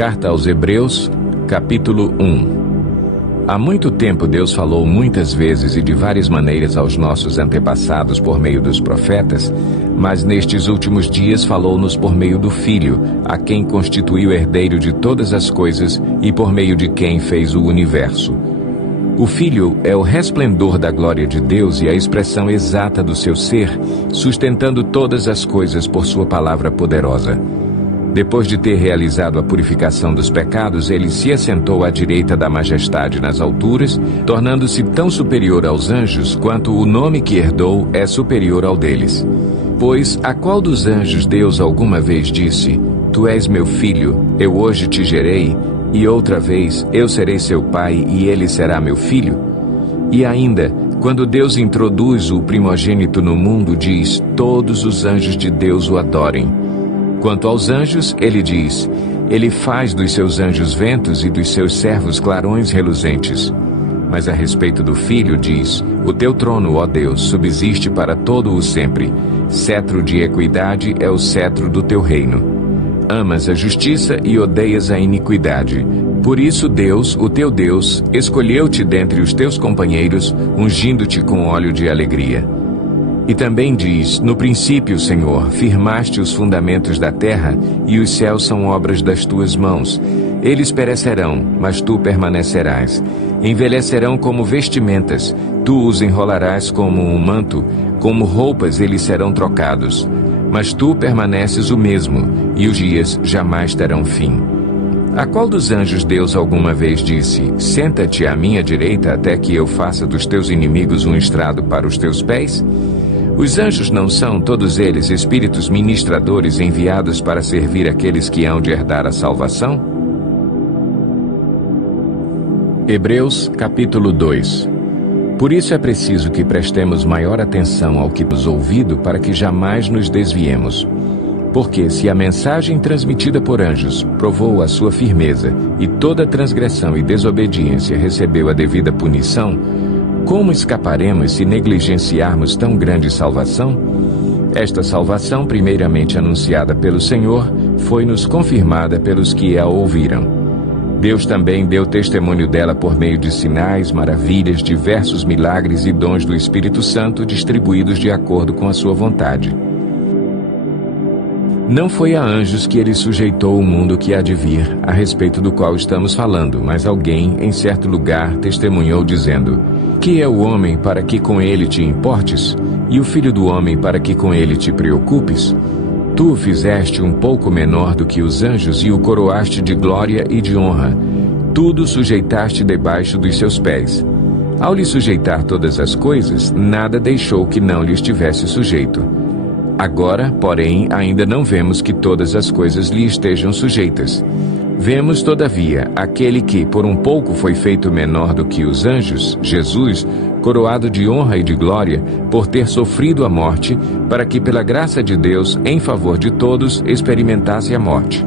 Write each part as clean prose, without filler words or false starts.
Carta aos Hebreus, capítulo 1. Há muito tempo Deus falou muitas vezes e de várias maneiras aos nossos antepassados por meio dos profetas, mas nestes últimos dias falou-nos por meio do Filho, a quem constituiu herdeiro de todas as coisas e por meio de quem fez o universo. O Filho é o resplendor da glória de Deus e a expressão exata do seu ser, sustentando todas as coisas por sua palavra poderosa. Depois de ter realizado a purificação dos pecados, ele se assentou à direita da majestade nas alturas, tornando-se tão superior aos anjos quanto o nome que herdou é superior ao deles. Pois a qual dos anjos Deus alguma vez disse: Tu és meu filho, eu hoje te gerei, e outra vez eu serei seu pai e ele será meu filho? E ainda, quando Deus introduz o primogênito no mundo, diz: Todos os anjos de Deus o adorem. Quanto aos anjos, ele diz: Ele faz dos seus anjos ventos e dos seus servos clarões reluzentes. Mas a respeito do Filho diz: O teu trono, ó Deus, subsiste para todo o sempre. Cetro de equidade é o cetro do teu reino. Amas a justiça e odeias a iniquidade. Por isso Deus, o teu Deus, escolheu-te dentre os teus companheiros, ungindo-te com óleo de alegria. E também diz: No princípio, Senhor, firmaste os fundamentos da terra, e os céus são obras das tuas mãos. Eles perecerão, mas tu permanecerás. Envelhecerão como vestimentas, tu os enrolarás como um manto, como roupas eles serão trocados. Mas tu permaneces o mesmo, e os dias jamais terão fim. A qual dos anjos Deus alguma vez disse: Senta-te à minha direita até que eu faça dos teus inimigos um estrado para os teus pés? Os anjos não são, todos eles, espíritos ministradores enviados para servir aqueles que hão de herdar a salvação? Hebreus, capítulo 2. Por isso é preciso que prestemos maior atenção ao que nos ouvido para que jamais nos desviemos. Porque se a mensagem transmitida por anjos provou a sua firmeza e toda transgressão e desobediência recebeu a devida punição, como escaparemos se negligenciarmos tão grande salvação? Esta salvação, primeiramente anunciada pelo Senhor, foi-nos confirmada pelos que a ouviram. Deus também deu testemunho dela por meio de sinais, maravilhas, diversos milagres e dons do Espírito Santo distribuídos de acordo com a sua vontade. Não foi a anjos que ele sujeitou o mundo que há de vir, a respeito do qual estamos falando, mas alguém, em certo lugar, testemunhou dizendo: Que é o homem para que com ele te importes? E o filho do homem para que com ele te preocupes? Tu o fizeste um pouco menor do que os anjos e o coroaste de glória e de honra. Tudo sujeitaste debaixo dos seus pés. Ao lhe sujeitar todas as coisas, nada deixou que não lhe estivesse sujeito. Agora, porém, ainda não vemos que todas as coisas lhe estejam sujeitas. Vemos, todavia, aquele que por um pouco foi feito menor do que os anjos, Jesus, coroado de honra e de glória, por ter sofrido a morte, para que pela graça de Deus, em favor de todos, experimentasse a morte.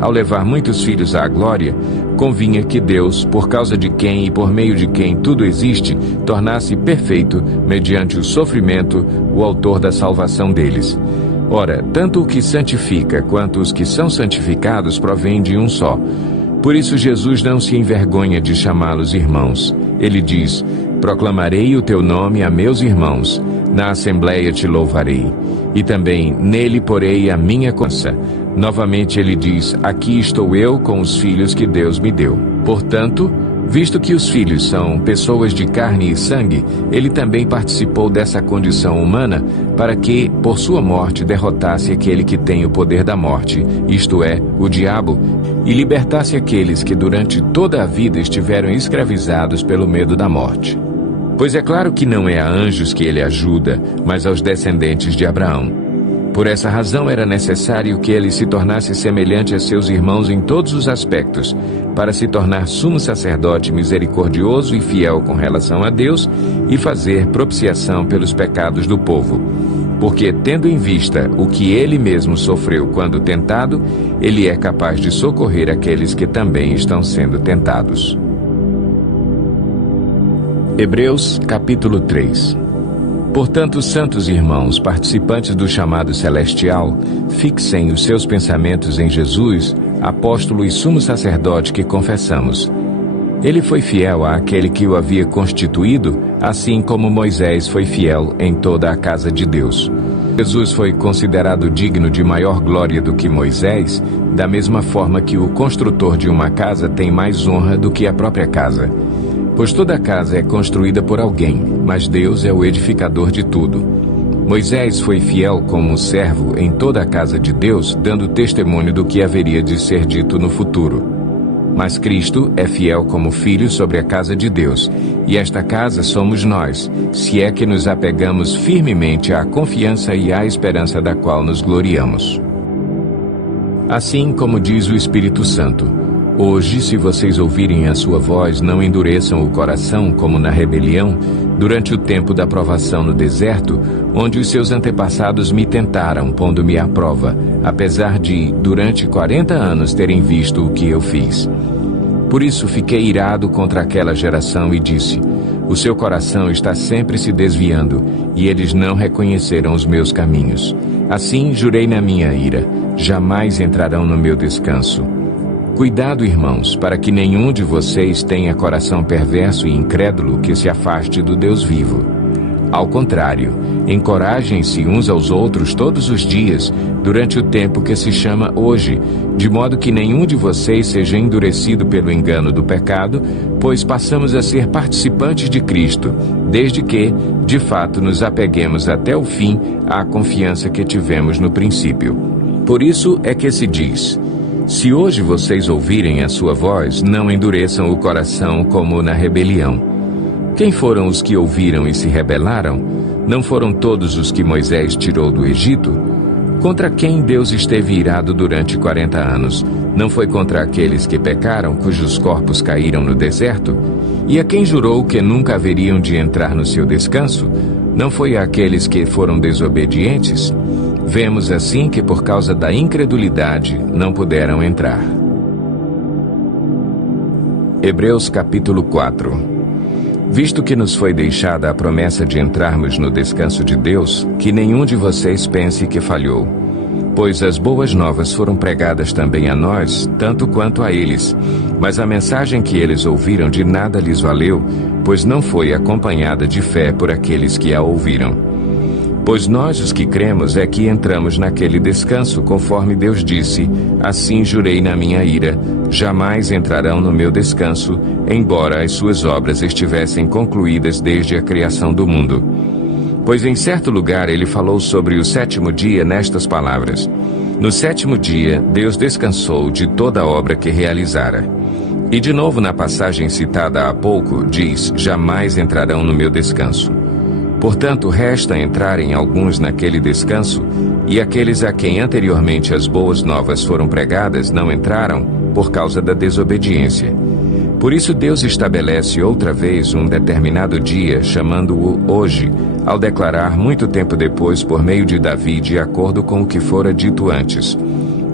Ao levar muitos filhos à glória, convinha que Deus, por causa de quem e por meio de quem tudo existe, tornasse perfeito, mediante o sofrimento, o autor da salvação deles. Ora, tanto o que santifica quanto os que são santificados provêm de um só. Por isso Jesus não se envergonha de chamá-los irmãos. Ele diz: Proclamarei o teu nome a meus irmãos, na assembleia te louvarei. E também nele porei a minha confiança. Novamente ele diz: Aqui estou eu com os filhos que Deus me deu. Portanto, visto que os filhos são pessoas de carne e sangue, ele também participou dessa condição humana, para que, por sua morte, derrotasse aquele que tem o poder da morte, isto é, o diabo, e libertasse aqueles que durante toda a vida estiveram escravizados pelo medo da morte. Pois é claro que não é a anjos que ele ajuda, mas aos descendentes de Abraão. Por essa razão era necessário que ele se tornasse semelhante a seus irmãos em todos os aspectos, para se tornar sumo sacerdote misericordioso e fiel com relação a Deus e fazer propiciação pelos pecados do povo. Porque, tendo em vista o que ele mesmo sofreu quando tentado, ele é capaz de socorrer aqueles que também estão sendo tentados. Hebreus, capítulo 3. Portanto, santos irmãos, participantes do chamado celestial, fixem os seus pensamentos em Jesus, apóstolo e sumo sacerdote que confessamos. Ele foi fiel àquele que o havia constituído, assim como Moisés foi fiel em toda a casa de Deus. Jesus foi considerado digno de maior glória do que Moisés, da mesma forma que o construtor de uma casa tem mais honra do que a própria casa. Pois toda casa é construída por alguém, mas Deus é o edificador de tudo. Moisés foi fiel como servo em toda a casa de Deus, dando testemunho do que haveria de ser dito no futuro. Mas Cristo é fiel como filho sobre a casa de Deus, e esta casa somos nós, se é que nos apegamos firmemente à confiança e à esperança da qual nos gloriamos. Assim como diz o Espírito Santo, hoje, se vocês ouvirem a sua voz, não endureçam o coração como na rebelião, durante o tempo da provação no deserto, onde os seus antepassados me tentaram, pondo-me à prova, apesar de, durante 40 anos, terem visto o que eu fiz. Por isso fiquei irado contra aquela geração e disse: o seu coração está sempre se desviando, e eles não reconheceram os meus caminhos. Assim jurei na minha ira: jamais entrarão no meu descanso. Cuidado, irmãos, para que nenhum de vocês tenha coração perverso e incrédulo que se afaste do Deus vivo. Ao contrário, encorajem-se uns aos outros todos os dias, durante o tempo que se chama hoje, de modo que nenhum de vocês seja endurecido pelo engano do pecado, pois passamos a ser participantes de Cristo, desde que, de fato, nos apeguemos até o fim à confiança que tivemos no princípio. Por isso é que se diz: se hoje vocês ouvirem a sua voz, não endureçam o coração como na rebelião. Quem foram os que ouviram e se rebelaram? Não foram todos os que Moisés tirou do Egito? Contra quem Deus esteve irado durante 40 anos? Não foi contra aqueles que pecaram, cujos corpos caíram no deserto? E a quem jurou que nunca haveriam de entrar no seu descanso? Não foi àqueles que foram desobedientes? Vemos assim que por causa da incredulidade não puderam entrar. Hebreus capítulo 4. Visto que nos foi deixada a promessa de entrarmos no descanso de Deus, que nenhum de vocês pense que falhou. Pois as boas novas foram pregadas também a nós, tanto quanto a eles. Mas a mensagem que eles ouviram de nada lhes valeu, pois não foi acompanhada de fé por aqueles que a ouviram. Pois nós, os que cremos, é que entramos naquele descanso, conforme Deus disse: assim jurei na minha ira, jamais entrarão no meu descanso, embora as suas obras estivessem concluídas desde a criação do mundo. Pois em certo lugar ele falou sobre o sétimo dia nestas palavras: no sétimo dia, Deus descansou de toda a obra que realizara. E de novo na passagem citada há pouco, diz: jamais entrarão no meu descanso. Portanto, resta entrarem alguns naquele descanso, e aqueles a quem anteriormente as boas novas foram pregadas não entraram por causa da desobediência. Por isso Deus estabelece outra vez um determinado dia, chamando-o hoje, ao declarar muito tempo depois por meio de Davi, de acordo com o que fora dito antes: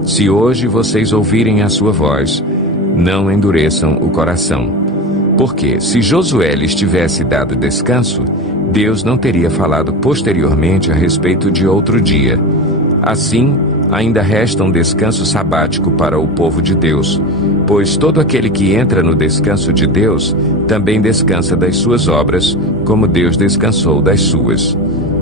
se hoje vocês ouvirem a sua voz, não endureçam o coração. Porque, se Josué lhes tivesse dado descanso, Deus não teria falado posteriormente a respeito de outro dia. Assim, ainda resta um descanso sabático para o povo de Deus, pois todo aquele que entra no descanso de Deus também descansa das suas obras, como Deus descansou das suas.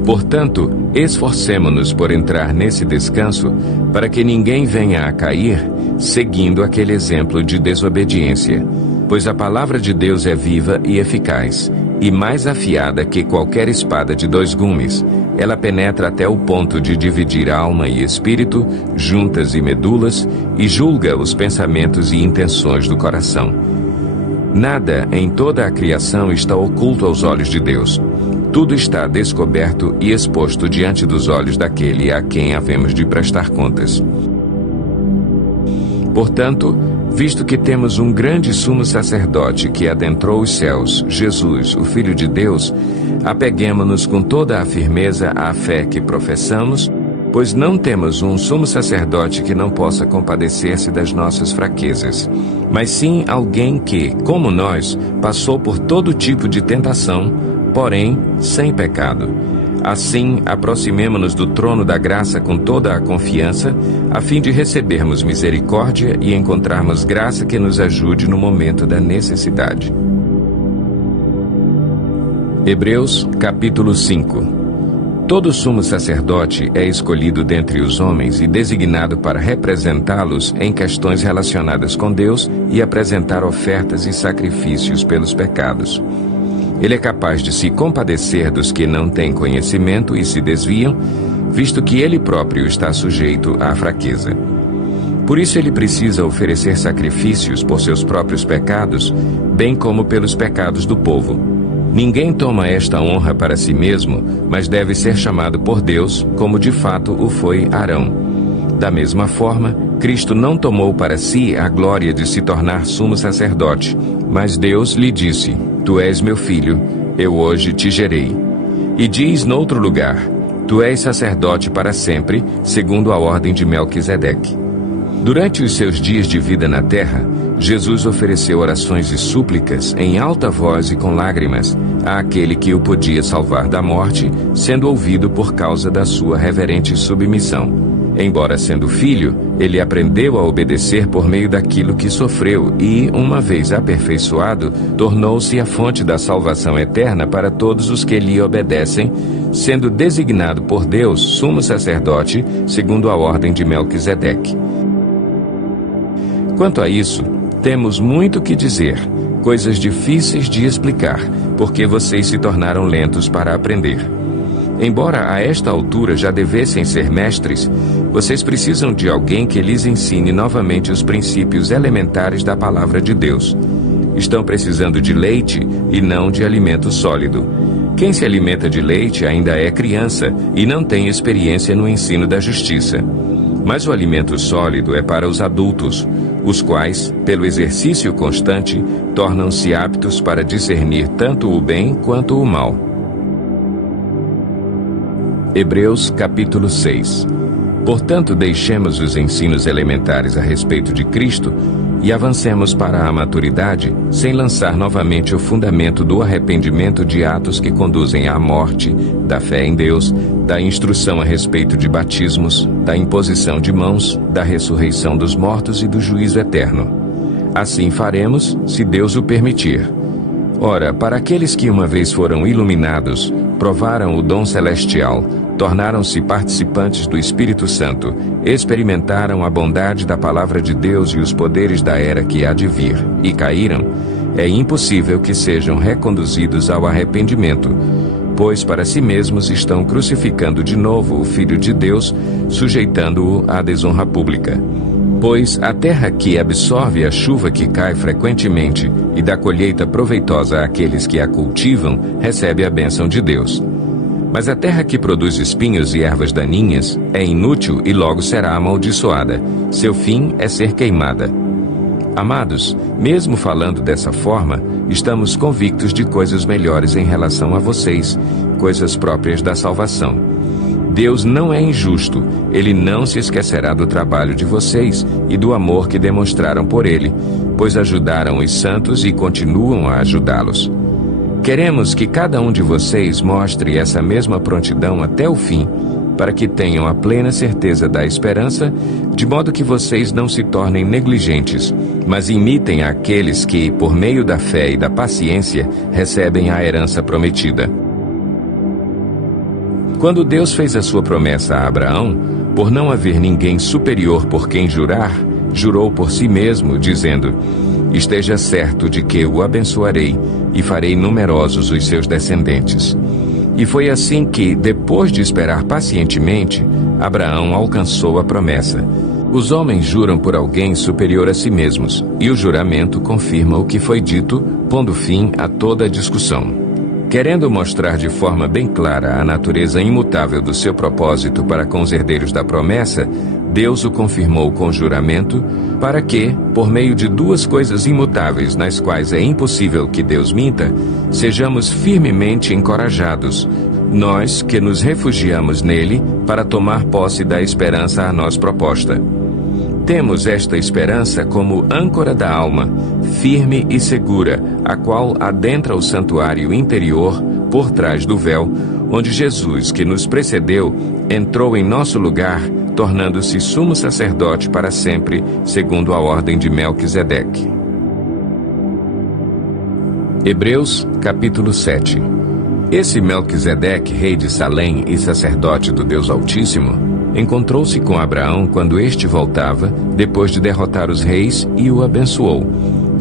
Portanto, esforcemo-nos por entrar nesse descanso, para que ninguém venha a cair, seguindo aquele exemplo de desobediência. Pois a palavra de Deus é viva e eficaz, e mais afiada que qualquer espada de 2 gumes. Ela penetra até o ponto de dividir alma e espírito, juntas e medulas, e julga os pensamentos e intenções do coração. Nada em toda a criação está oculto aos olhos de Deus. Tudo está descoberto e exposto diante dos olhos daquele a quem havemos de prestar contas. Portanto, visto que temos um grande sumo sacerdote que adentrou os céus, Jesus, o Filho de Deus, apeguemo-nos com toda a firmeza à fé que professamos, pois não temos um sumo sacerdote que não possa compadecer-se das nossas fraquezas, mas sim alguém que, como nós, passou por todo tipo de tentação, porém sem pecado. Assim, aproximemo-nos do trono da graça com toda a confiança, a fim de recebermos misericórdia e encontrarmos graça que nos ajude no momento da necessidade. Hebreus, capítulo 5. Todo sumo sacerdote é escolhido dentre os homens e designado para representá-los em questões relacionadas com Deus e apresentar ofertas e sacrifícios pelos pecados. Ele é capaz de se compadecer dos que não têm conhecimento e se desviam, visto que ele próprio está sujeito à fraqueza. Por isso ele precisa oferecer sacrifícios por seus próprios pecados, bem como pelos pecados do povo. Ninguém toma esta honra para si mesmo, mas deve ser chamado por Deus, como de fato o foi Arão. Da mesma forma, Cristo não tomou para si a glória de se tornar sumo sacerdote, mas Deus lhe disse: Tu és meu filho, eu hoje te gerei. E diz noutro lugar: Tu és sacerdote para sempre, segundo a ordem de Melquisedeque. Durante os seus dias de vida na terra, Jesus ofereceu orações e súplicas em alta voz e com lágrimas àquele que o podia salvar da morte, sendo ouvido por causa da sua reverente submissão. Embora sendo filho, ele aprendeu a obedecer por meio daquilo que sofreu e, uma vez aperfeiçoado, tornou-se a fonte da salvação eterna para todos os que lhe obedecem, sendo designado por Deus sumo sacerdote, segundo a ordem de Melquisedeque. Quanto a isso, temos muito que dizer, coisas difíceis de explicar, porque vocês se tornaram lentos para aprender. Embora a esta altura já devessem ser mestres, vocês precisam de alguém que lhes ensine novamente os princípios elementares da palavra de Deus. Estão precisando de leite e não de alimento sólido. Quem se alimenta de leite ainda é criança e não tem experiência no ensino da justiça. Mas o alimento sólido é para os adultos, os quais, pelo exercício constante, tornam-se aptos para discernir tanto o bem quanto o mal. Hebreus capítulo 6. Portanto, deixemos os ensinos elementares a respeito de Cristo e avancemos para a maturidade, sem lançar novamente o fundamento do arrependimento de atos que conduzem à morte, da fé em Deus, da instrução a respeito de batismos, da imposição de mãos, da ressurreição dos mortos e do juízo eterno. Assim faremos, se Deus o permitir. Ora, para aqueles que uma vez foram iluminados, provaram o dom celestial, tornaram-se participantes do Espírito Santo, experimentaram a bondade da palavra de Deus e os poderes da era que há de vir, e caíram, é impossível que sejam reconduzidos ao arrependimento, pois para si mesmos estão crucificando de novo o Filho de Deus, sujeitando-o à desonra pública. Pois a terra que absorve a chuva que cai frequentemente e dá colheita proveitosa àqueles que a cultivam, recebe a bênção de Deus. Mas a terra que produz espinhos e ervas daninhas é inútil e logo será amaldiçoada. Seu fim é ser queimada. Amados, mesmo falando dessa forma, estamos convictos de coisas melhores em relação a vocês, coisas próprias da salvação. Deus não é injusto, Ele não se esquecerá do trabalho de vocês e do amor que demonstraram por Ele, pois ajudaram os santos e continuam a ajudá-los. Queremos que cada um de vocês mostre essa mesma prontidão até o fim, para que tenham a plena certeza da esperança, de modo que vocês não se tornem negligentes, mas imitem aqueles que, por meio da fé e da paciência, recebem a herança prometida. Quando Deus fez a sua promessa a Abraão, por não haver ninguém superior por quem jurar, jurou por si mesmo, dizendo: Esteja certo de que o abençoarei e farei numerosos os seus descendentes. E foi assim que, depois de esperar pacientemente, Abraão alcançou a promessa. Os homens juram por alguém superior a si mesmos, e o juramento confirma o que foi dito, pondo fim a toda a discussão. Querendo mostrar de forma bem clara a natureza imutável do seu propósito para com os herdeiros da promessa, Deus o confirmou com juramento, para que, por meio de duas coisas imutáveis nas quais é impossível que Deus minta, sejamos firmemente encorajados, nós que nos refugiamos nele para tomar posse da esperança a nós proposta. Temos esta esperança como âncora da alma, firme e segura, a qual adentra o santuário interior, por trás do véu, onde Jesus, que nos precedeu, entrou em nosso lugar, tornando-se sumo sacerdote para sempre, segundo a ordem de Melquisedeque. Hebreus, capítulo 7. Esse Melquisedeque, rei de Salém e sacerdote do Deus Altíssimo, encontrou-se com Abraão quando este voltava, depois de derrotar os reis, e o abençoou.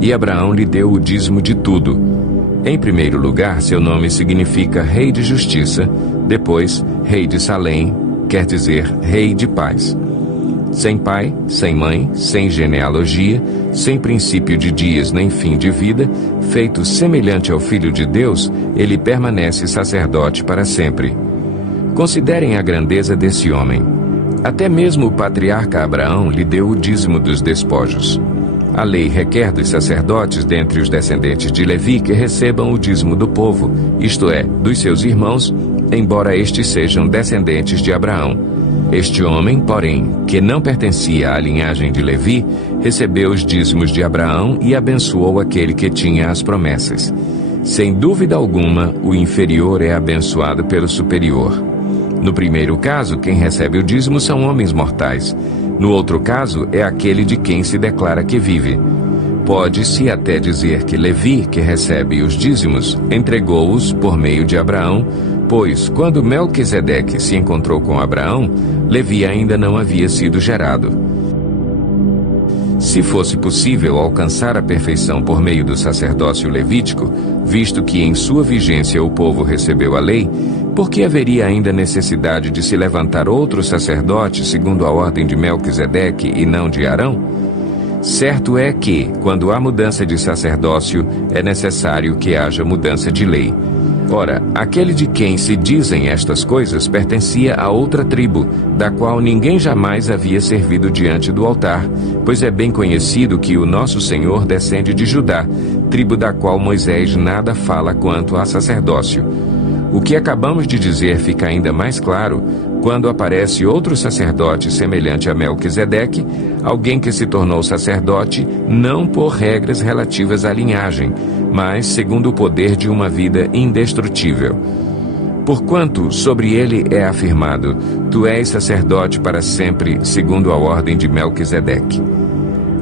E Abraão lhe deu o dízimo de tudo. Em primeiro lugar, seu nome significa Rei de Justiça, depois, Rei de Salém, quer dizer Rei de Paz. Sem pai, sem mãe, sem genealogia, sem princípio de dias nem fim de vida, feito semelhante ao Filho de Deus, ele permanece sacerdote para sempre. Considerem a grandeza desse homem. Até mesmo o patriarca Abraão lhe deu o dízimo dos despojos. A lei requer dos sacerdotes dentre os descendentes de Levi que recebam o dízimo do povo, isto é, dos seus irmãos, embora estes sejam descendentes de Abraão. Este homem, porém, que não pertencia à linhagem de Levi, recebeu os dízimos de Abraão e abençoou aquele que tinha as promessas. Sem dúvida alguma, o inferior é abençoado pelo superior. No primeiro caso, quem recebe o dízimo são homens mortais. No outro caso, é aquele de quem se declara que vive. Pode-se até dizer que Levi, que recebe os dízimos, entregou-os por meio de Abraão, pois, quando Melquisedeque se encontrou com Abraão, Levi ainda não havia sido gerado. Se fosse possível alcançar a perfeição por meio do sacerdócio levítico, visto que em sua vigência o povo recebeu a lei, por que haveria ainda necessidade de se levantar outro sacerdote segundo a ordem de Melquisedeque e não de Arão? Certo é que, quando há mudança de sacerdócio, é necessário que haja mudança de lei. Ora, aquele de quem se dizem estas coisas pertencia a outra tribo, da qual ninguém jamais havia servido diante do altar, pois é bem conhecido que o nosso Senhor descende de Judá, tribo da qual Moisés nada fala quanto a sacerdócio. O que acabamos de dizer fica ainda mais claro quando aparece outro sacerdote semelhante a Melquisedeque, alguém que se tornou sacerdote não por regras relativas à linhagem, mas segundo o poder de uma vida indestrutível. Porquanto sobre ele é afirmado: tu és sacerdote para sempre, segundo a ordem de Melquisedeque.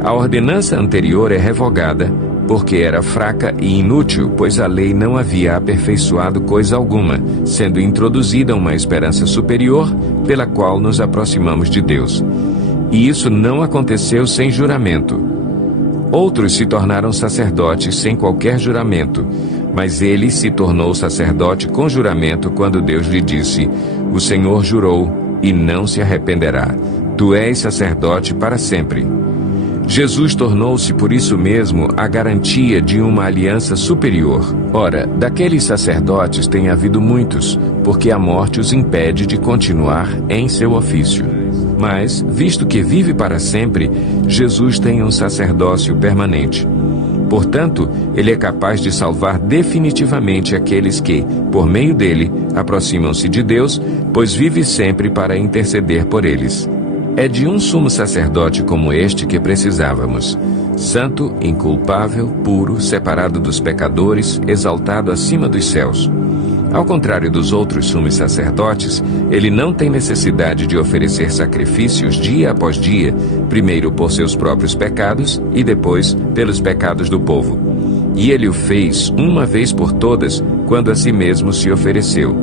A ordenança anterior é revogada, porque era fraca e inútil, pois a lei não havia aperfeiçoado coisa alguma, sendo introduzida uma esperança superior, pela qual nos aproximamos de Deus. E isso não aconteceu sem juramento. Outros se tornaram sacerdotes sem qualquer juramento, mas ele se tornou sacerdote com juramento quando Deus lhe disse: o Senhor jurou e não se arrependerá. Tu és sacerdote para sempre. Jesus tornou-se por isso mesmo a garantia de uma aliança superior. Ora, daqueles sacerdotes tem havido muitos, porque a morte os impede de continuar em seu ofício. Mas, visto que vive para sempre, Jesus tem um sacerdócio permanente. Portanto, ele é capaz de salvar definitivamente aqueles que, por meio dele, aproximam-se de Deus, pois vive sempre para interceder por eles. É de um sumo sacerdote como este que precisávamos. Santo, inculpável, puro, separado dos pecadores, exaltado acima dos céus. Ao contrário dos outros sumos sacerdotes, ele não tem necessidade de oferecer sacrifícios dia após dia, primeiro por seus próprios pecados e depois pelos pecados do povo. E ele o fez uma vez por todas, quando a si mesmo se ofereceu.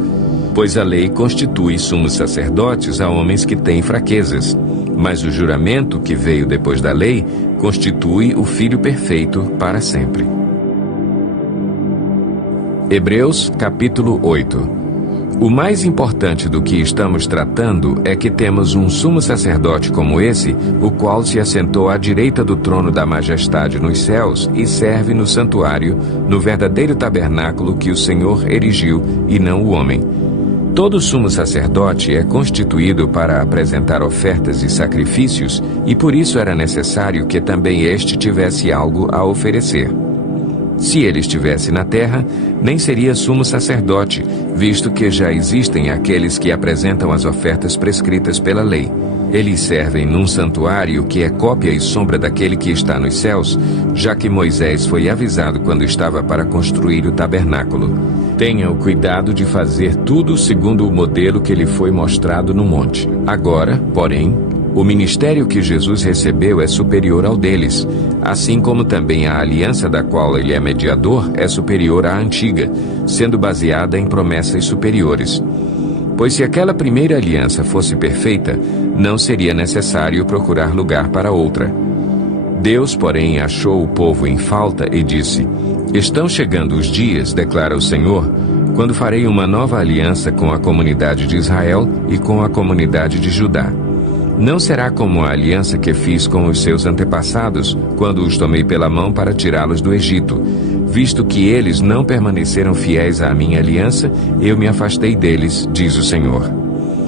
Pois a lei constitui sumos sacerdotes a homens que têm fraquezas, mas o juramento que veio depois da lei constitui o Filho perfeito para sempre. Hebreus, capítulo 8. O mais importante do que estamos tratando é que temos um sumo sacerdote como esse, o qual se assentou à direita do trono da majestade nos céus e serve no santuário, no verdadeiro tabernáculo que o Senhor erigiu e não o homem. Todo sumo sacerdote é constituído para apresentar ofertas e sacrifícios, e por isso era necessário que também este tivesse algo a oferecer. Se ele estivesse na terra, nem seria sumo sacerdote, visto que já existem aqueles que apresentam as ofertas prescritas pela lei. Eles servem num santuário que é cópia e sombra daquele que está nos céus, já que Moisés foi avisado quando estava para construir o tabernáculo. Tenha o cuidado de fazer tudo segundo o modelo que lhe foi mostrado no monte. Agora, porém, o ministério que Jesus recebeu é superior ao deles, assim como também a aliança da qual ele é mediador é superior à antiga, sendo baseada em promessas superiores. Pois se aquela primeira aliança fosse perfeita, não seria necessário procurar lugar para outra. Deus, porém, achou o povo em falta e disse: Estão chegando os dias, declara o Senhor, quando farei uma nova aliança com a comunidade de Israel e com a comunidade de Judá. Não será como a aliança que fiz com os seus antepassados, quando os tomei pela mão para tirá-los do Egito. Visto que eles não permaneceram fiéis à minha aliança, eu me afastei deles, diz o Senhor.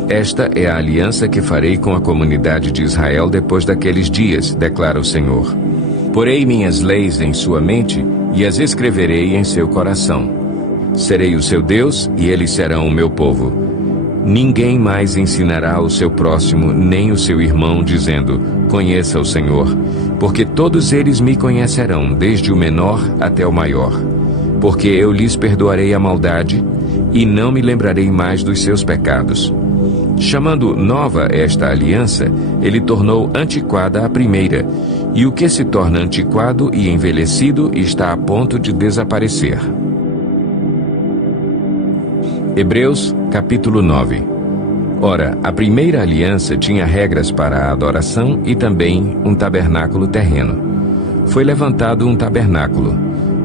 Esta é a aliança que farei com a comunidade de Israel depois daqueles dias, declara o Senhor. Porei minhas leis em sua mente e as escreverei em seu coração. Serei o seu Deus e eles serão o meu povo. Ninguém mais ensinará o seu próximo nem o seu irmão, dizendo: Conheça o Senhor, porque todos eles me conhecerão, desde o menor até o maior. Porque eu lhes perdoarei a maldade e não me lembrarei mais dos seus pecados. Chamando nova esta aliança, ele tornou antiquada a primeira, e o que se torna antiquado e envelhecido está a ponto de desaparecer. Hebreus, capítulo 9. Ora, a primeira aliança tinha regras para a adoração e também um tabernáculo terreno. Foi levantado um tabernáculo.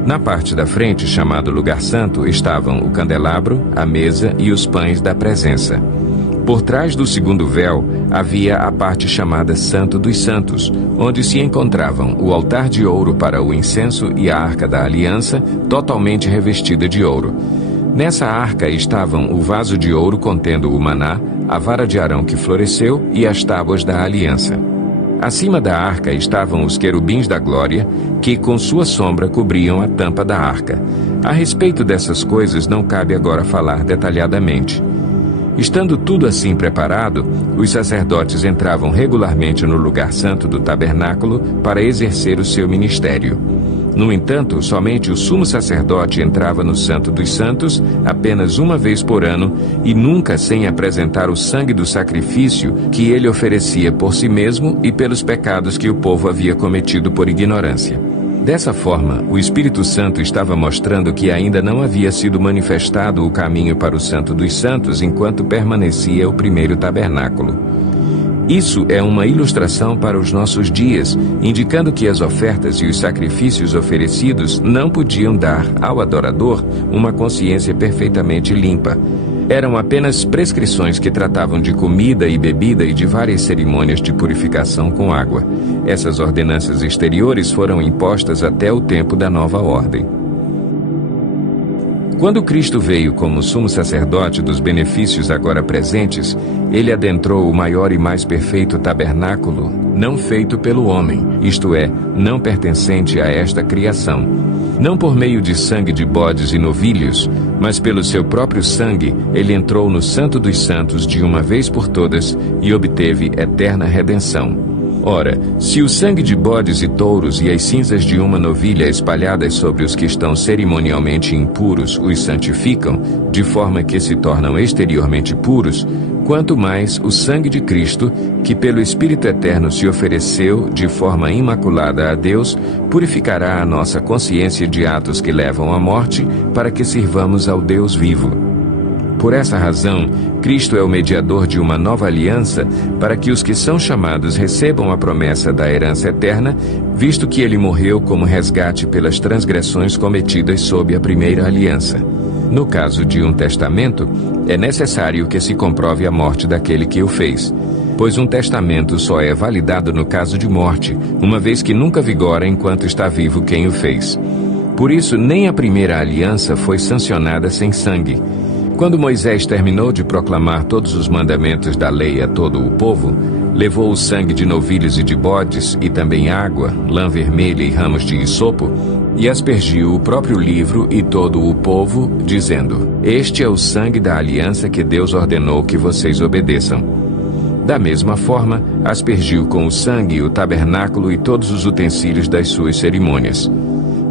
Na parte da frente, chamado Lugar Santo, estavam o candelabro, a mesa e os pães da presença. Por trás do segundo véu havia a parte chamada Santo dos Santos, onde se encontravam o altar de ouro para o incenso e a arca da aliança, totalmente revestida de ouro. Nessa arca estavam o vaso de ouro contendo o maná, a vara de Arão que floresceu e as tábuas da aliança. Acima da arca estavam os querubins da glória, que com sua sombra cobriam a tampa da arca. A respeito dessas coisas não cabe agora falar detalhadamente. Estando tudo assim preparado, os sacerdotes entravam regularmente no lugar santo do tabernáculo para exercer o seu ministério. No entanto, somente o sumo sacerdote entrava no Santo dos Santos apenas uma vez por ano e nunca sem apresentar o sangue do sacrifício que ele oferecia por si mesmo e pelos pecados que o povo havia cometido por ignorância. Dessa forma, o Espírito Santo estava mostrando que ainda não havia sido manifestado o caminho para o Santo dos Santos enquanto permanecia o primeiro tabernáculo. Isso é uma ilustração para os nossos dias, indicando que as ofertas e os sacrifícios oferecidos não podiam dar ao adorador uma consciência perfeitamente limpa. Eram apenas prescrições que tratavam de comida e bebida e de várias cerimônias de purificação com água. Essas ordenanças exteriores foram impostas até o tempo da nova ordem. Quando Cristo veio como sumo sacerdote dos benefícios agora presentes, ele adentrou o maior e mais perfeito tabernáculo, não feito pelo homem, isto é, não pertencente a esta criação. Não por meio de sangue de bodes e novilhos, mas pelo seu próprio sangue, ele entrou no Santo dos Santos de uma vez por todas e obteve eterna redenção. Ora, se o sangue de bodes e touros e as cinzas de uma novilha espalhadas sobre os que estão cerimonialmente impuros os santificam, de forma que se tornam exteriormente puros, quanto mais o sangue de Cristo, que pelo Espírito Eterno se ofereceu de forma imaculada a Deus, purificará a nossa consciência de atos que levam à morte, para que sirvamos ao Deus vivo. Por essa razão, Cristo é o mediador de uma nova aliança para que os que são chamados recebam a promessa da herança eterna, visto que ele morreu como resgate pelas transgressões cometidas sob a primeira aliança. No caso de um testamento, é necessário que se comprove a morte daquele que o fez, pois um testamento só é validado no caso de morte, uma vez que nunca vigora enquanto está vivo quem o fez. Por isso, nem a primeira aliança foi sancionada sem sangue. Quando Moisés terminou de proclamar todos os mandamentos da lei a todo o povo, levou o sangue de novilhos e de bodes, e também água, lã vermelha e ramos de hisopo, e aspergiu o próprio livro e todo o povo, dizendo: Este é o sangue da aliança que Deus ordenou que vocês obedeçam. Da mesma forma, aspergiu com o sangue o tabernáculo e todos os utensílios das suas cerimônias.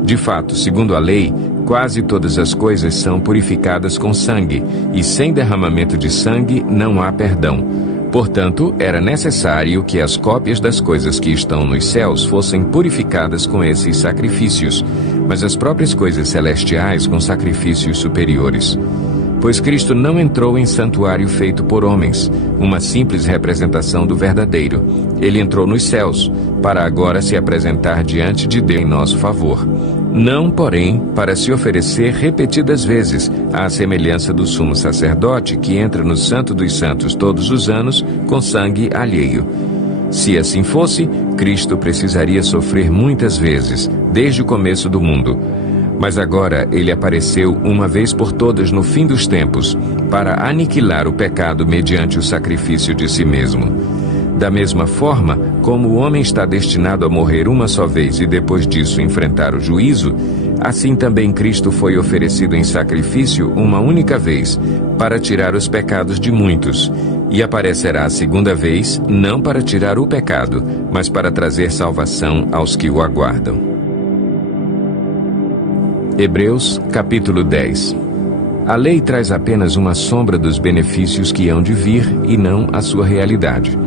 De fato, segundo a lei, Quase todas as coisas são purificadas com sangue, e sem derramamento de sangue não há perdão. Portanto, era necessário que as cópias das coisas que estão nos céus fossem purificadas com esses sacrifícios, mas as próprias coisas celestiais com sacrifícios superiores. Pois Cristo não entrou em santuário feito por homens, uma simples representação do verdadeiro. Ele entrou nos céus, para agora se apresentar diante de Deus em nosso favor. Não, porém, para se oferecer repetidas vezes, à semelhança do sumo sacerdote que entra no Santo dos Santos todos os anos com sangue alheio. Se assim fosse, Cristo precisaria sofrer muitas vezes, desde o começo do mundo. Mas agora ele apareceu uma vez por todas no fim dos tempos, para aniquilar o pecado mediante o sacrifício de si mesmo. Da mesma forma, como o homem está destinado a morrer uma só vez e depois disso enfrentar o juízo, assim também Cristo foi oferecido em sacrifício uma única vez, para tirar os pecados de muitos, e aparecerá a segunda vez, não para tirar o pecado, mas para trazer salvação aos que o aguardam. Hebreus, capítulo 10. A lei traz apenas uma sombra dos benefícios que hão de vir e não a sua realidade.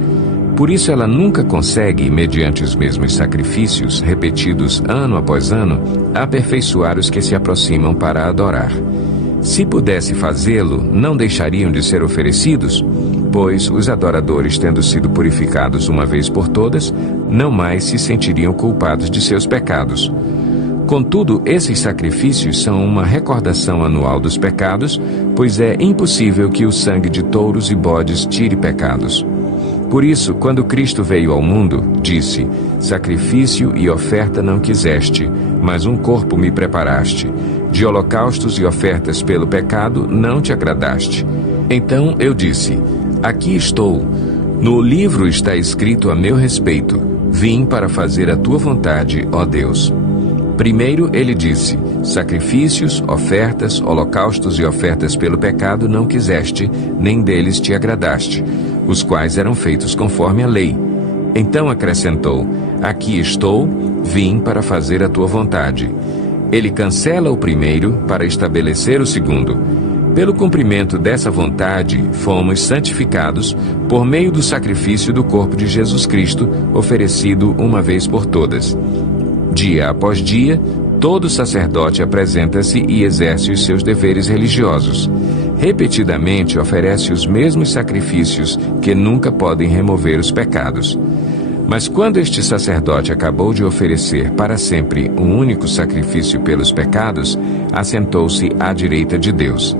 Por isso ela nunca consegue, mediante os mesmos sacrifícios, repetidos ano após ano, aperfeiçoar os que se aproximam para adorar. Se pudesse fazê-lo, não deixariam de ser oferecidos, pois os adoradores, tendo sido purificados uma vez por todas, não mais se sentiriam culpados de seus pecados. Contudo, esses sacrifícios são uma recordação anual dos pecados, pois é impossível que o sangue de touros e bodes tire pecados. Por isso, quando Cristo veio ao mundo, disse: sacrifício e oferta não quiseste, mas um corpo me preparaste. De holocaustos e ofertas pelo pecado não te agradaste. Então eu disse: aqui estou. No livro está escrito a meu respeito: vim para fazer a tua vontade, ó Deus. Primeiro ele disse: sacrifícios, ofertas, holocaustos e ofertas pelo pecado não quiseste, nem deles te agradaste, os quais eram feitos conforme a lei. Então acrescentou: aqui estou, vim para fazer a tua vontade. Ele cancela o primeiro para estabelecer o segundo. Pelo cumprimento dessa vontade, fomos santificados por meio do sacrifício do corpo de Jesus Cristo, oferecido uma vez por todas. Dia após dia, todo sacerdote apresenta-se e exerce os seus deveres religiosos. Repetidamente oferece os mesmos sacrifícios que nunca podem remover os pecados. Mas quando este sacerdote acabou de oferecer para sempre um único sacrifício pelos pecados, assentou-se à direita de Deus.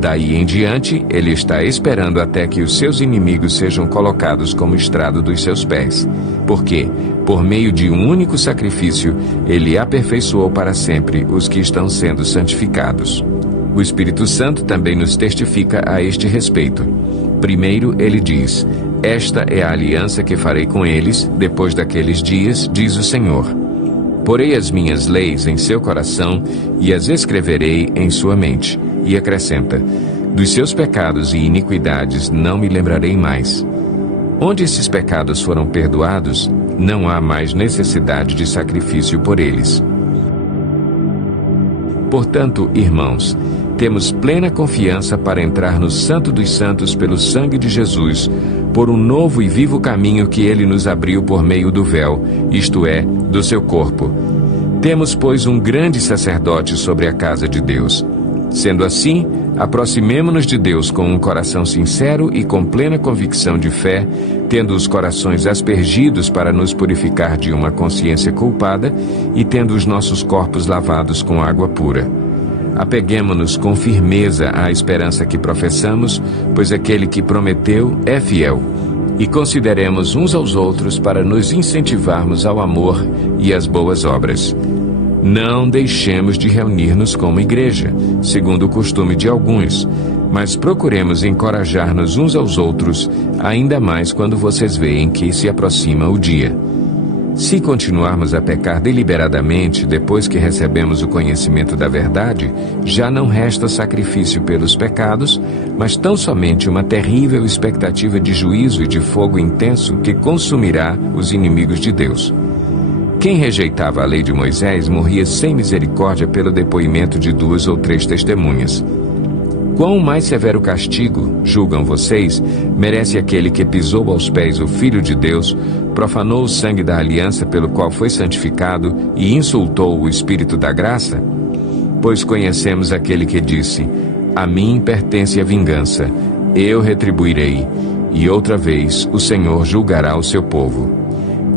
Daí em diante, ele está esperando até que os seus inimigos sejam colocados como estrado dos seus pés. Porque, por meio de um único sacrifício, ele aperfeiçoou para sempre os que estão sendo santificados. O Espírito Santo também nos testifica a este respeito. Primeiro, ele diz: esta é a aliança que farei com eles depois daqueles dias, diz o Senhor. Porei as minhas leis em seu coração e as escreverei em sua mente. E acrescenta: dos seus pecados e iniquidades não me lembrarei mais. Onde esses pecados foram perdoados, não há mais necessidade de sacrifício por eles. Portanto, irmãos, temos plena confiança para entrar no Santo dos Santos pelo sangue de Jesus, por um novo e vivo caminho que ele nos abriu por meio do véu, isto é, do seu corpo. Temos, pois, um grande sacerdote sobre a casa de Deus. Sendo assim, aproximemo-nos de Deus com um coração sincero e com plena convicção de fé, tendo os corações aspergidos para nos purificar de uma consciência culpada e tendo os nossos corpos lavados com água pura. Apeguemo-nos com firmeza à esperança que professamos, pois aquele que prometeu é fiel. E consideremos uns aos outros para nos incentivarmos ao amor e às boas obras. Não deixemos de reunir-nos como igreja, segundo o costume de alguns, mas procuremos encorajar-nos uns aos outros, ainda mais quando vocês veem que se aproxima o dia. Se continuarmos a pecar deliberadamente depois que recebemos o conhecimento da verdade, já não resta sacrifício pelos pecados, mas tão somente uma terrível expectativa de juízo e de fogo intenso que consumirá os inimigos de Deus. Quem rejeitava a lei de Moisés morria sem misericórdia pelo depoimento de 2 ou 3 testemunhas. Quão mais severo castigo, julgam vocês, merece aquele que pisou aos pés o Filho de Deus, profanou o sangue da aliança pelo qual foi santificado e insultou o Espírito da graça? Pois conhecemos aquele que disse: a mim pertence a vingança, eu retribuirei, e outra vez o Senhor julgará o seu povo.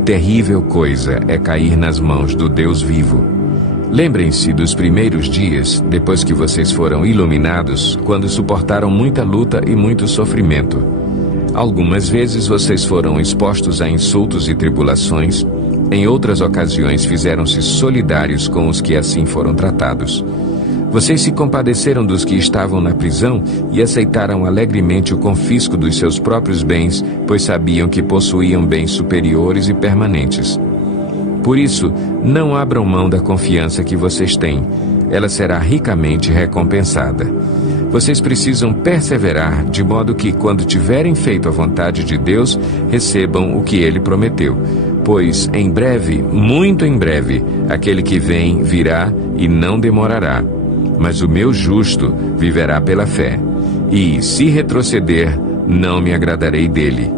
Terrível coisa é cair nas mãos do Deus vivo. Lembrem-se dos primeiros dias, depois que vocês foram iluminados, quando suportaram muita luta e muito sofrimento. Algumas vezes vocês foram expostos a insultos e tribulações, em outras ocasiões fizeram-se solidários com os que assim foram tratados. Vocês se compadeceram dos que estavam na prisão e aceitaram alegremente o confisco dos seus próprios bens, pois sabiam que possuíam bens superiores e permanentes. Por isso, não abram mão da confiança que vocês têm. Ela será ricamente recompensada. Vocês precisam perseverar, de modo que, quando tiverem feito a vontade de Deus, recebam o que Ele prometeu. Pois, em breve, muito em breve, aquele que vem virá e não demorará. Mas o meu justo viverá pela fé. E, se retroceder, não me agradarei dele.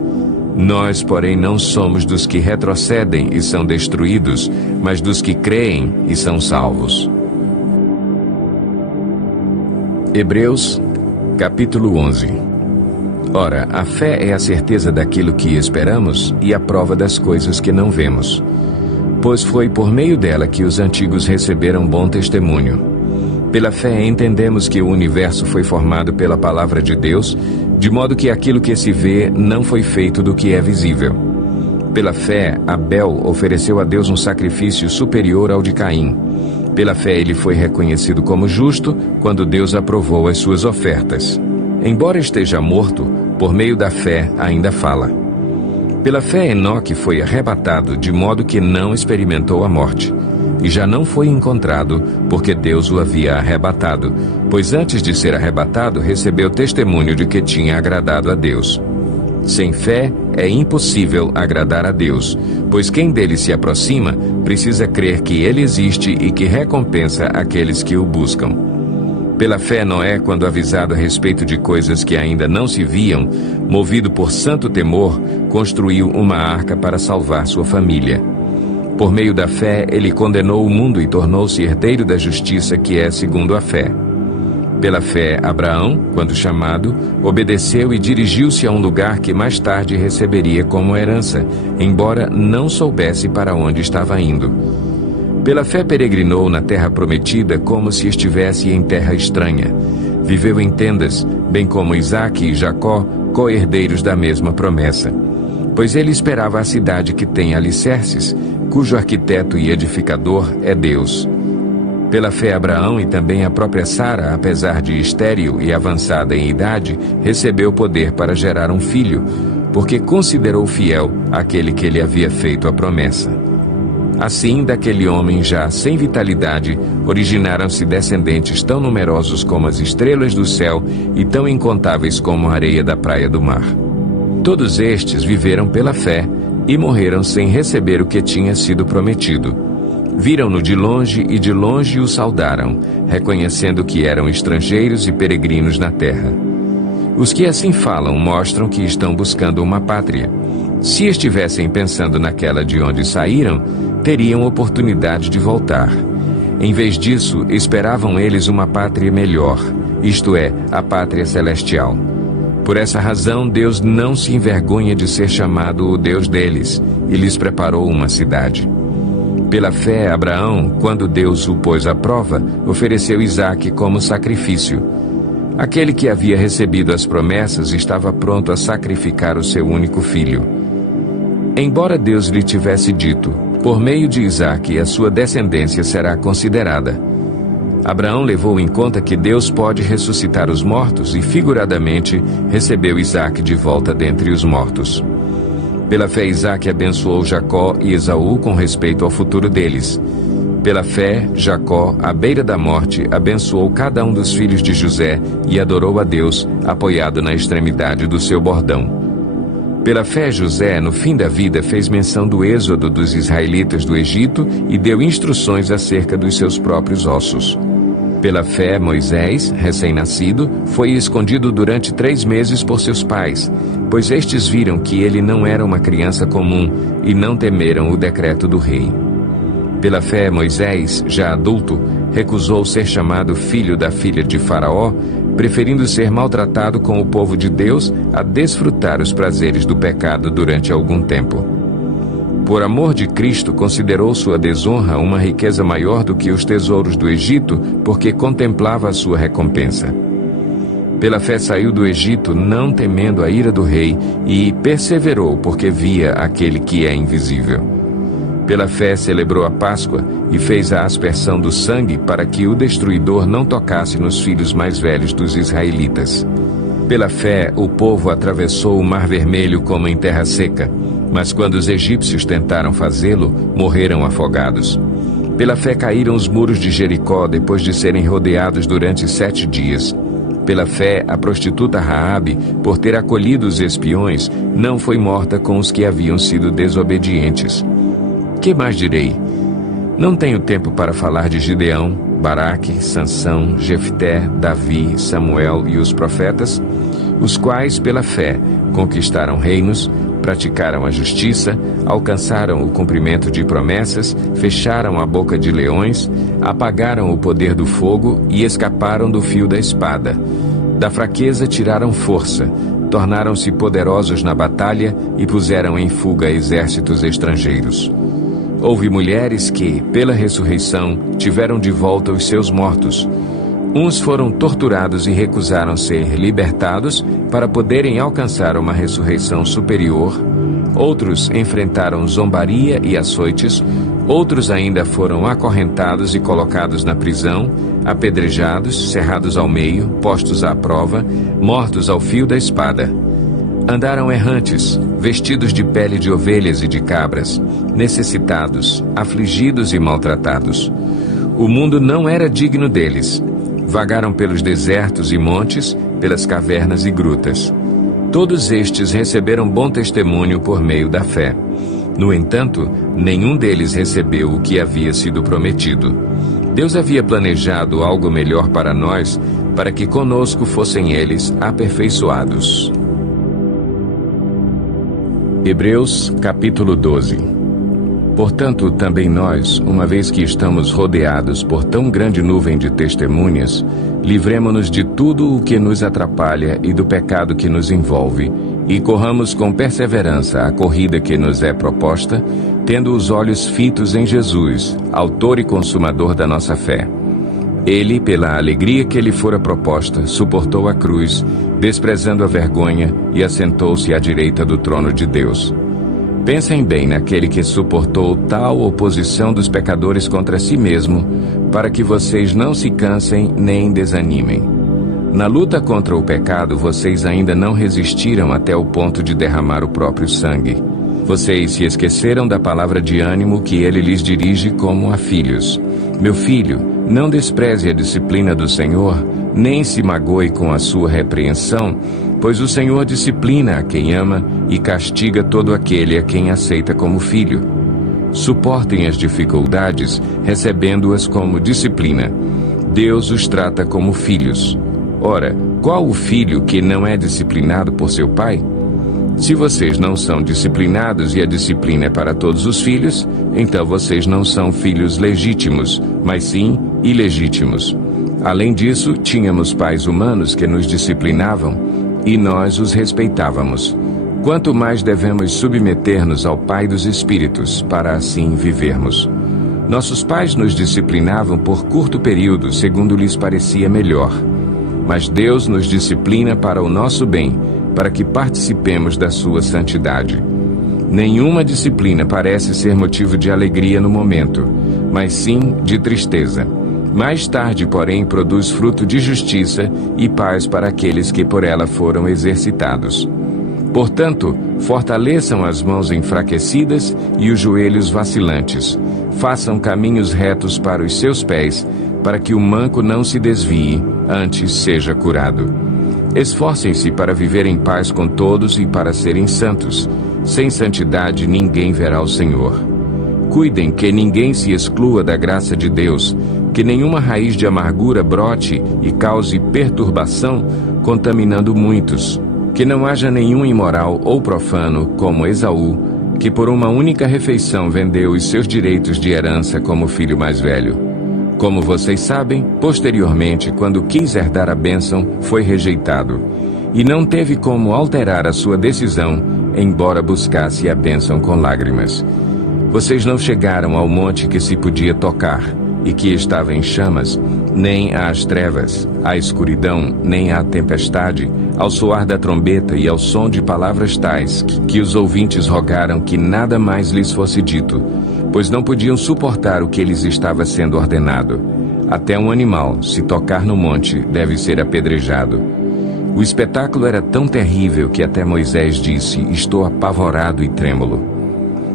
Nós, porém, não somos dos que retrocedem e são destruídos, mas dos que creem e são salvos. Hebreus, capítulo 11. Ora, a fé é a certeza daquilo que esperamos e a prova das coisas que não vemos. Pois foi por meio dela que os antigos receberam bom testemunho. Pela fé entendemos que o universo foi formado pela palavra de Deus, de modo que aquilo que se vê não foi feito do que é visível. Pela fé, Abel ofereceu a Deus um sacrifício superior ao de Caim. Pela fé ele foi reconhecido como justo quando Deus aprovou as suas ofertas. Embora esteja morto, por meio da fé ainda fala. Pela fé Enoque foi arrebatado de modo que não experimentou a morte. E já não foi encontrado, porque Deus o havia arrebatado, pois antes de ser arrebatado recebeu testemunho de que tinha agradado a Deus. Sem fé é impossível agradar a Deus, pois quem dele se aproxima precisa crer que ele existe e que recompensa aqueles que o buscam. Pela fé Noé, quando avisado a respeito de coisas que ainda não se viam, movido por santo temor, construiu uma arca para salvar sua família. Por meio da fé, ele condenou o mundo e tornou-se herdeiro da justiça que é segundo a fé. Pela fé, Abraão, quando chamado, obedeceu e dirigiu-se a um lugar que mais tarde receberia como herança, embora não soubesse para onde estava indo. Pela fé peregrinou na terra prometida como se estivesse em terra estranha. Viveu em tendas, bem como Isaque e Jacó, co-herdeiros da mesma promessa. Pois ele esperava a cidade que tem alicerces, cujo arquiteto e edificador é Deus. Pela fé Abraão e também a própria Sara, apesar de estéril e avançada em idade, recebeu poder para gerar um filho, porque considerou fiel aquele que lhe havia feito a promessa. Assim, daquele homem já sem vitalidade, originaram-se descendentes tão numerosos como as estrelas do céu e tão incontáveis como a areia da praia do mar. Todos estes viveram pela fé e morreram sem receber o que tinha sido prometido. Viram-no de longe e de longe o saudaram, reconhecendo que eram estrangeiros e peregrinos na terra. Os que assim falam mostram que estão buscando uma pátria. Se estivessem pensando naquela de onde saíram, teriam oportunidade de voltar. Em vez disso, esperavam eles uma pátria melhor, isto é, a pátria celestial. Por essa razão, Deus não se envergonha de ser chamado o Deus deles, e lhes preparou uma cidade. Pela fé, Abraão, quando Deus o pôs à prova, ofereceu Isaque como sacrifício. Aquele que havia recebido as promessas estava pronto a sacrificar o seu único filho. Embora Deus lhe tivesse dito, por meio de Isaque a sua descendência será considerada, Abraão levou em conta que Deus pode ressuscitar os mortos e, figuradamente, recebeu Isaque de volta dentre os mortos. Pela fé, Isaque abençoou Jacó e Esaú com respeito ao futuro deles. Pela fé, Jacó, à beira da morte, abençoou cada um dos filhos de José e adorou a Deus, apoiado na extremidade do seu bordão. Pela fé, José, no fim da vida, fez menção do êxodo dos israelitas do Egito e deu instruções acerca dos seus próprios ossos. Pela fé, Moisés, recém-nascido, foi escondido durante 3 meses por seus pais, pois estes viram que ele não era uma criança comum e não temeram o decreto do rei. Pela fé, Moisés, já adulto, recusou ser chamado filho da filha de Faraó, preferindo ser maltratado com o povo de Deus a desfrutar os prazeres do pecado durante algum tempo. Por amor de Cristo, considerou sua desonra uma riqueza maior do que os tesouros do Egito, porque contemplava a sua recompensa. Pela fé saiu do Egito, não temendo a ira do rei, e perseverou porque via aquele que é invisível. Pela fé celebrou a Páscoa e fez a aspersão do sangue para que o destruidor não tocasse nos filhos mais velhos dos israelitas. Pela fé, o povo atravessou o Mar Vermelho como em terra seca, mas quando os egípcios tentaram fazê-lo, morreram afogados. Pela fé caíram os muros de Jericó depois de serem rodeados durante 7 dias. Pela fé, a prostituta Raabe, por ter acolhido os espiões, não foi morta com os que haviam sido desobedientes. Que mais direi? Não tenho tempo para falar de Gideão, Baraque, Sansão, Jefté, Davi, Samuel e os profetas, os quais, pela fé, conquistaram reinos, praticaram a justiça, alcançaram o cumprimento de promessas, fecharam a boca de leões, apagaram o poder do fogo e escaparam do fio da espada. Da fraqueza tiraram força, tornaram-se poderosos na batalha e puseram em fuga exércitos estrangeiros. Houve mulheres que, pela ressurreição, tiveram de volta os seus mortos. Uns foram torturados e recusaram ser libertados para poderem alcançar uma ressurreição superior. Outros enfrentaram zombaria e açoites. Outros ainda foram acorrentados e colocados na prisão, apedrejados, cerrados ao meio, postos à prova, mortos ao fio da espada. Andaram errantes, vestidos de pele de ovelhas e de cabras, necessitados, afligidos e maltratados. O mundo não era digno deles. Vagaram pelos desertos e montes, pelas cavernas e grutas. Todos estes receberam bom testemunho por meio da fé. No entanto, nenhum deles recebeu o que havia sido prometido. Deus havia planejado algo melhor para nós, para que conosco fossem eles aperfeiçoados. Hebreus, capítulo 12. Portanto, também nós, uma vez que estamos rodeados por tão grande nuvem de testemunhas, livremo-nos de tudo o que nos atrapalha e do pecado que nos envolve, e corramos com perseverança a corrida que nos é proposta, tendo os olhos fitos em Jesus, autor e consumador da nossa fé. Ele, pela alegria que lhe fora proposta, suportou a cruz, desprezando a vergonha, e assentou-se à direita do trono de Deus. Pensem bem naquele que suportou tal oposição dos pecadores contra si mesmo, para que vocês não se cansem nem desanimem. Na luta contra o pecado, vocês ainda não resistiram até o ponto de derramar o próprio sangue. Vocês se esqueceram da palavra de ânimo que ele lhes dirige como a filhos. Meu filho, não despreze a disciplina do Senhor, nem se magoe com a sua repreensão, pois o Senhor disciplina a quem ama e castiga todo aquele a quem aceita como filho. Suportem as dificuldades, recebendo-as como disciplina. Deus os trata como filhos. Ora, qual o filho que não é disciplinado por seu pai? Se vocês não são disciplinados e a disciplina é para todos os filhos, então vocês não são filhos legítimos, mas sim ilegítimos. Além disso, tínhamos pais humanos que nos disciplinavam e nós os respeitávamos. Quanto mais devemos submeter-nos ao Pai dos Espíritos, para assim vivermos. Nossos pais nos disciplinavam por curto período, segundo lhes parecia melhor. Mas Deus nos disciplina para o nosso bem, para que participemos da sua santidade. Nenhuma disciplina parece ser motivo de alegria no momento, mas sim de tristeza. Mais tarde, porém, produz fruto de justiça e paz para aqueles que por ela foram exercitados. Portanto, fortaleçam as mãos enfraquecidas e os joelhos vacilantes. Façam caminhos retos para os seus pés, para que o manco não se desvie, antes seja curado. Esforcem-se para viver em paz com todos e para serem santos. Sem santidade ninguém verá o Senhor. Cuidem que ninguém se exclua da graça de Deus, que nenhuma raiz de amargura brote e cause perturbação, contaminando muitos. Que não haja nenhum imoral ou profano, como Esaú, que por uma única refeição vendeu os seus direitos de herança como filho mais velho. Como vocês sabem, posteriormente, quando quis herdar a bênção, foi rejeitado, e não teve como alterar a sua decisão, embora buscasse a bênção com lágrimas. Vocês não chegaram ao monte que se podia tocar, e que estava em chamas, nem às trevas, à escuridão, nem à tempestade, ao soar da trombeta e ao som de palavras tais, que os ouvintes rogaram que nada mais lhes fosse dito, pois não podiam suportar o que lhes estava sendo ordenado. Até um animal, se tocar no monte, deve ser apedrejado. O espetáculo era tão terrível que até Moisés disse: "Estou apavorado e trêmulo."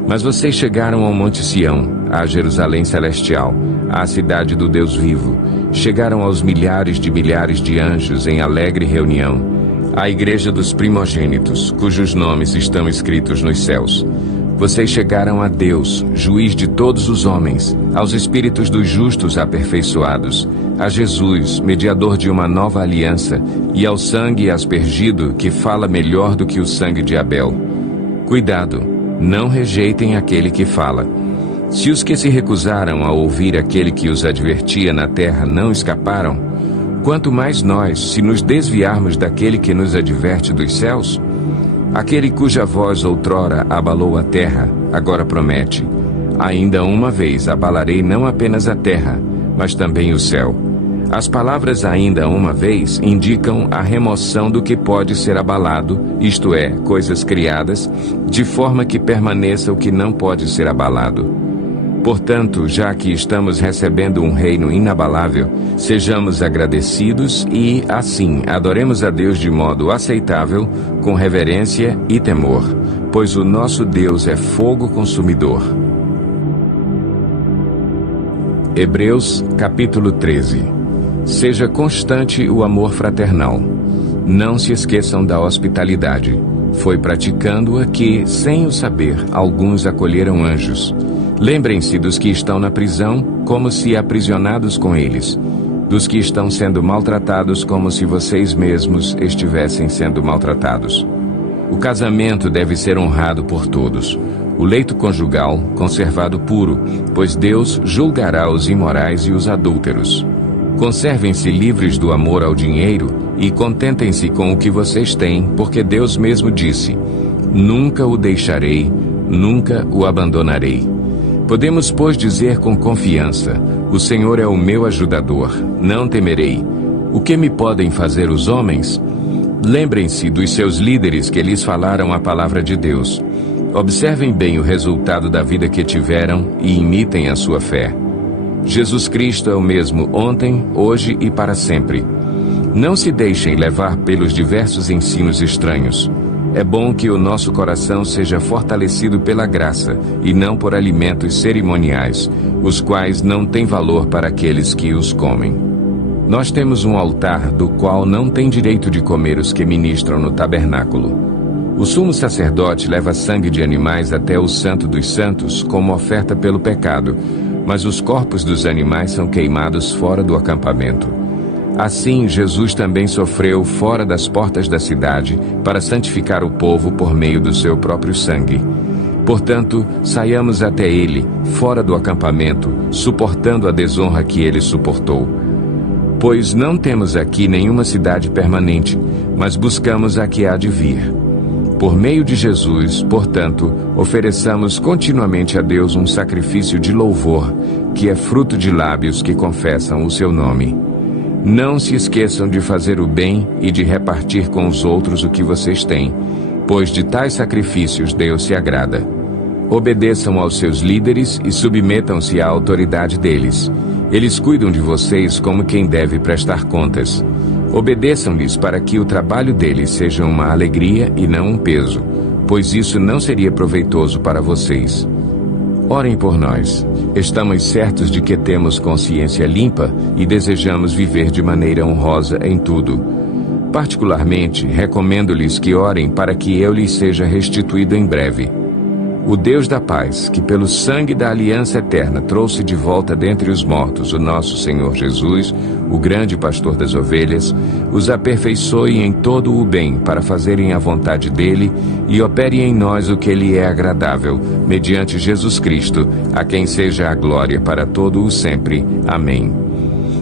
Mas vocês chegaram ao Monte Sião, à Jerusalém Celestial, à cidade do Deus vivo. Chegaram aos milhares de anjos em alegre reunião, à igreja dos primogênitos, cujos nomes estão escritos nos céus. Vocês chegaram a Deus, juiz de todos os homens, aos espíritos dos justos aperfeiçoados, a Jesus, mediador de uma nova aliança, e ao sangue aspergido, que fala melhor do que o sangue de Abel. Cuidado, não rejeitem aquele que fala. Se os que se recusaram a ouvir aquele que os advertia na terra não escaparam, quanto mais nós, se nos desviarmos daquele que nos adverte dos céus? Aquele cuja voz outrora abalou a terra, agora promete: ainda uma vez abalarei não apenas a terra, mas também o céu. As palavras "ainda uma vez" indicam a remoção do que pode ser abalado, isto é, coisas criadas, de forma que permaneça o que não pode ser abalado. Portanto, já que estamos recebendo um reino inabalável, sejamos agradecidos e, assim, adoremos a Deus de modo aceitável, com reverência e temor, pois o nosso Deus é fogo consumidor. Hebreus, capítulo 13. Seja constante o amor fraternal. Não se esqueçam da hospitalidade. Foi praticando-a que, sem o saber, alguns acolheram anjos. Lembrem-se dos que estão na prisão, como se aprisionados com eles. Dos que estão sendo maltratados, como se vocês mesmos estivessem sendo maltratados. O casamento deve ser honrado por todos. O leito conjugal, conservado puro, pois Deus julgará os imorais e os adúlteros. Conservem-se livres do amor ao dinheiro e contentem-se com o que vocês têm, porque Deus mesmo disse: "Nunca o deixarei, nunca o abandonarei." Podemos, pois, dizer com confiança: "O Senhor é o meu ajudador, não temerei. O que me podem fazer os homens?" Lembrem-se dos seus líderes que lhes falaram a palavra de Deus. Observem bem o resultado da vida que tiveram e imitem a sua fé. Jesus Cristo é o mesmo ontem, hoje e para sempre. Não se deixem levar pelos diversos ensinos estranhos. É bom que o nosso coração seja fortalecido pela graça e não por alimentos cerimoniais, os quais não têm valor para aqueles que os comem. Nós temos um altar do qual não tem direito de comer os que ministram no tabernáculo. O sumo sacerdote leva sangue de animais até o Santo dos Santos como oferta pelo pecado, mas os corpos dos animais são queimados fora do acampamento. Assim, Jesus também sofreu fora das portas da cidade para santificar o povo por meio do seu próprio sangue. Portanto, saiamos até ele, fora do acampamento, suportando a desonra que ele suportou. Pois não temos aqui nenhuma cidade permanente, mas buscamos a que há de vir. Por meio de Jesus, portanto, ofereçamos continuamente a Deus um sacrifício de louvor, que é fruto de lábios que confessam o seu nome. Não se esqueçam de fazer o bem e de repartir com os outros o que vocês têm, pois de tais sacrifícios Deus se agrada. Obedeçam aos seus líderes e submetam-se à autoridade deles. Eles cuidam de vocês como quem deve prestar contas. Obedeçam-lhes para que o trabalho deles seja uma alegria e não um peso, pois isso não seria proveitoso para vocês. Orem por nós. Estamos certos de que temos consciência limpa e desejamos viver de maneira honrosa em tudo. Particularmente, recomendo-lhes que orem para que eu lhes seja restituído em breve. O Deus da paz, que pelo sangue da aliança eterna trouxe de volta dentre os mortos o nosso Senhor Jesus, o grande pastor das ovelhas, os aperfeiçoe em todo o bem para fazerem a vontade dele e opere em nós o que lhe é agradável, mediante Jesus Cristo, a quem seja a glória para todo o sempre. Amém.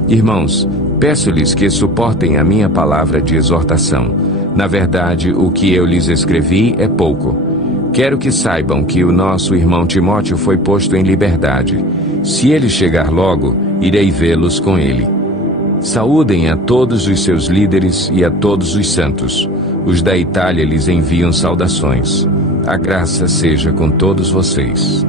Irmãos, peço-lhes que suportem a minha palavra de exortação. Na verdade, o que eu lhes escrevi é pouco. Quero que saibam que o nosso irmão Timóteo foi posto em liberdade. Se ele chegar logo, irei vê-los com ele. Saúdem a todos os seus líderes e a todos os santos. Os da Itália lhes enviam saudações. A graça seja com todos vocês.